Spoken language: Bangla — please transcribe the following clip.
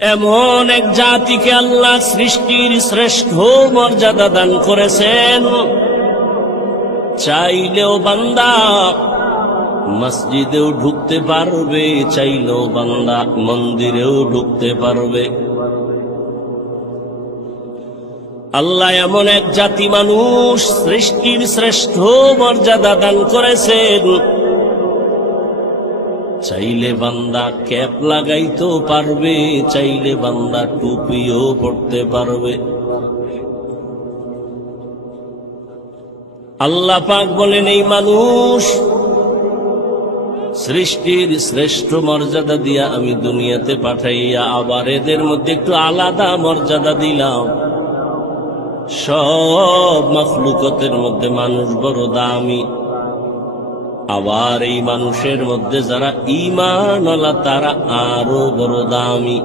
এমন এক জাতিকে আল্লাহ সৃষ্টির শ্রেষ্ঠ মর্যাদা দান করেছেন, চাইলেও বান্দা মসজিদেও ঢুকতে পারবে, চাইলেও বান্দা মন্দিরেও ঢুকতে পারবে। আল্লাহ এমন এক জাতি মানুষ সৃষ্টির শ্রেষ্ঠ মর্যাদা দান করেছেন, চাইলে বান্দা ক্যাপ লাগাইতেও পারবে, চাইলে বান্দা টুপিও পড়তে পারবে। আল্লাহ পাক বলেন, এই মানুষ সৃষ্টির শ্রেষ্ঠ মর্যাদা দিয়া আমি দুনিয়াতে পাঠাইয়া আবার এদের মধ্যে একটু আলাদা মর্যাদা দিলাম। সব মাখলুকতের মধ্যে মানুষ বড় দামি, আবার এই মানুষের মধ্যে যারা ঈমানওয়ালা তারা আরো বড় দামি।